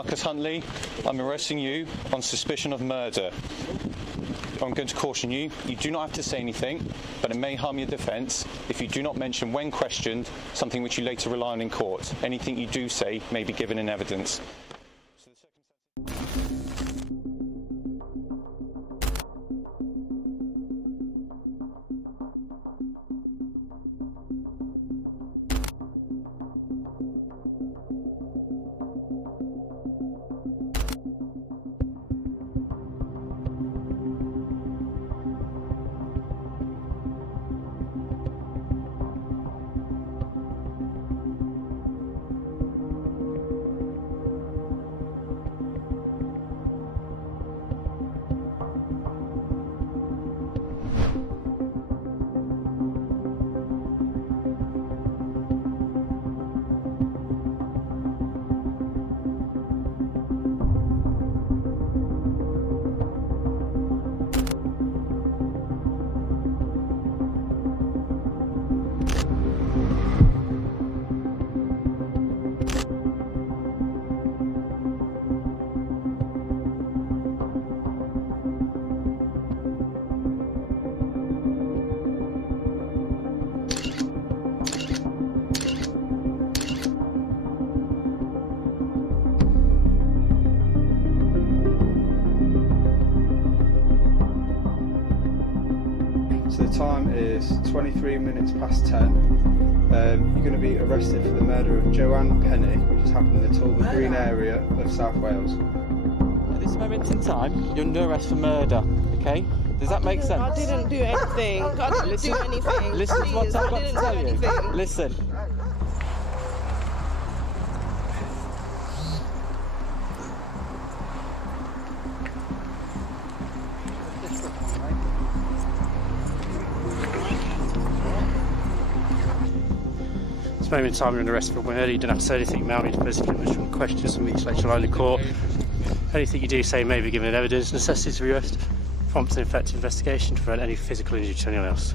Marcus Huntley. I'm arresting you on suspicion of murder. I'm going to caution you, you do not have to say anything, but it may harm your defence if you do not mention when questioned something which you later rely on in court. Anything you do say may be given in evidence. The time is 23 minutes past 10. You're going to be arrested for the murder of Joanne Penney, which has happened in the Talbot Green area of South Wales. At this moment in time, you're under arrest for murder, okay? Does that make sense? I didn't do anything. I didn't do anything. Listen to what Please, I've got I to didn't tell do you. anything. Listen. At this moment in time, you're under arrest for murder. You don't have to say anything. Mount to physically from questions from each lecture line in court. Anything you do say may be given evidence. Necessity to arrest. Prompt and effective investigation to prevent any physical injury to anyone else.